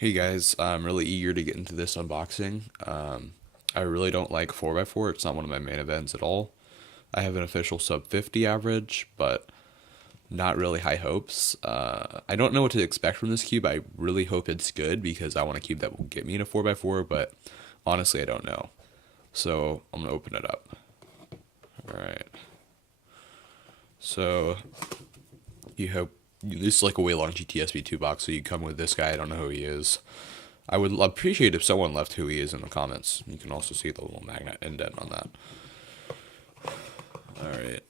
Hey guys, I'm really eager to get into this unboxing. I really don't like 4x4, it's not one of my main events at all. I have an official sub 50 average, but not really high hopes. I don't know what to expect from this cube. I really hope it's good because I want a cube that will get me in a 4x4, but honestly, I don't know. So I'm going to open it up. Alright. So you hope this is like a way long GTSB 2 box, so you come with this guy. I don't know who he is. I would appreciate if someone left who he is in the comments. You can also see the little magnet indent on that. Alright,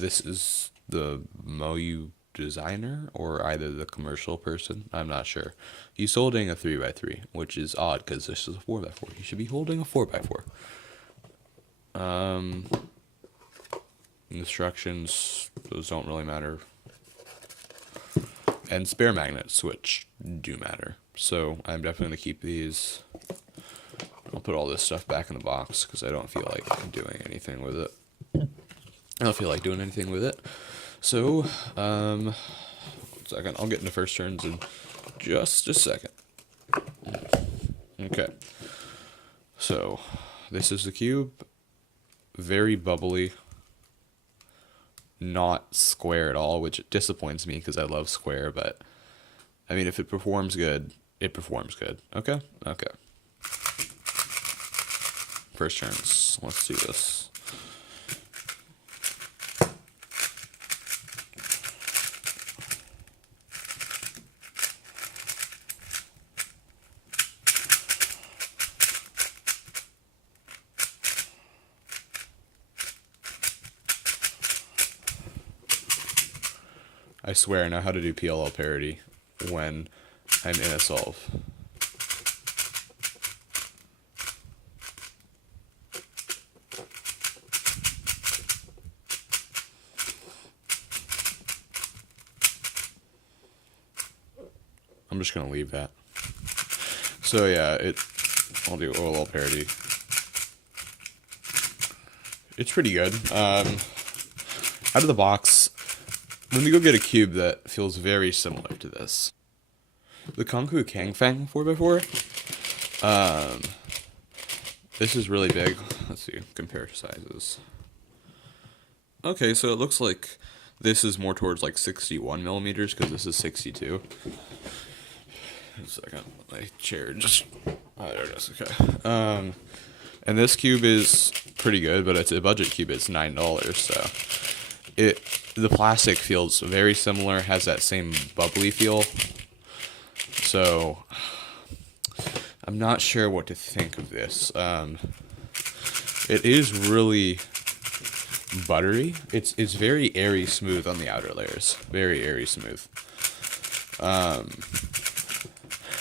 this is the Moyu designer, or either the commercial person, I'm not sure. He's holding a 3x3, which is odd because this is a 4x4. He should be holding a 4x4. Instructions, those don't really matter. And spare magnets, which do matter. So I'm definitely going to keep these. I'll put all this stuff back in the box because I don't feel like doing anything with it. I don't feel like doing anything with it. So, 1 second. I'll get into first turns in just a second. Okay. So, this is the cube. Very bubbly. Not square at all, which disappoints me because I love square, but I mean, if it performs good, it performs good. Okay? Okay. First turns. Let's do this. I swear I know how to do PLL parity when I'm in a solve. I'm just gonna leave that. So yeah, I'll do OLL parity. It's pretty good. Out of the box, let me go get a cube that feels very similar to this. The Kanghu Kangfang 4x4. This is really big. Let's see, compare sizes. Okay, so it looks like this is more towards like 61 millimeters because this is 62. 1 second, my chair just. Oh, there it is. Okay. And this cube is pretty good, but it's a budget cube. It's $9, so the plastic feels very similar. Has that same bubbly feel. So I'm not sure what to think of this. It is really buttery. It's very airy smooth on the outer layers. Very airy smooth.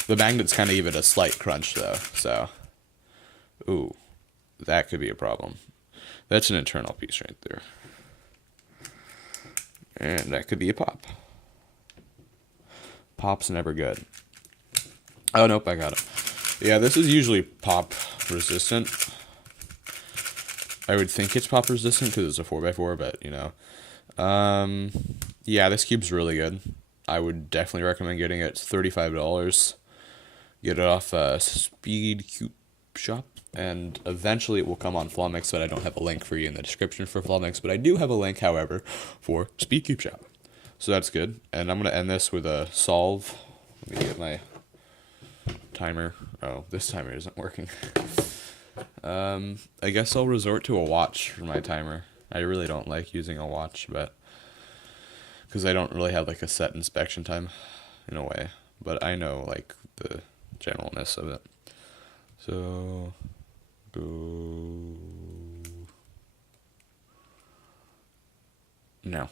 The magnets kind of give it a slight crunch though, so ooh, that could be a problem. That's an internal piece right there. And that could be a pop. Pop's never good. Oh, nope, I got it. Yeah, this is usually pop resistant. I would think it's pop resistant because it's a 4x4, but you know. Yeah, this cube's really good. I would definitely recommend getting it. It's $35. Get it off Speed Cube Shop, and eventually it will come on Flumix, but I don't have a link for you in the description for Flumix, but I do have a link, however, for Speed Cube Shop. So that's good, and I'm going to end this with a solve. Let me get my timer. Oh, this timer isn't working. I guess I'll resort to a watch for my timer. I really don't like using a watch, but because I don't really have like a set inspection time in a way, but I know like the generalness of it. So go now.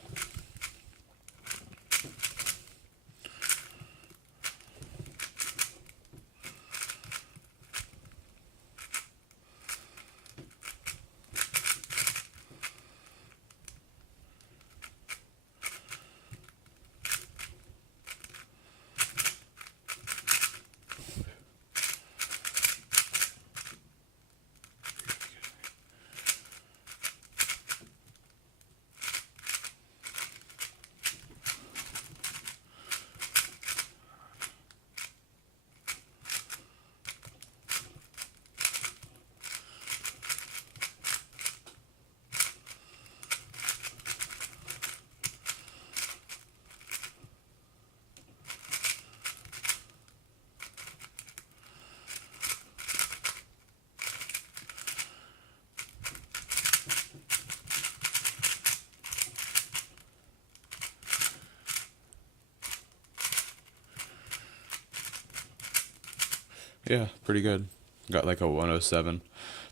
Yeah, pretty good. Got like a 107.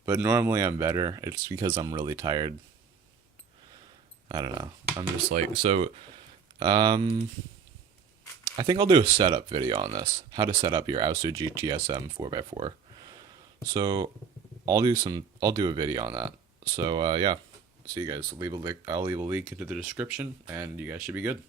But normally I'm better. It's because I'm really tired. I don't know. I'm just like, so, um, I think I'll do a setup video on this. How to set up your Aosu Gts M 4x4. So, I'll do a video on that. So, yeah. See you guys. I'll leave a link into the description, and you guys should be good.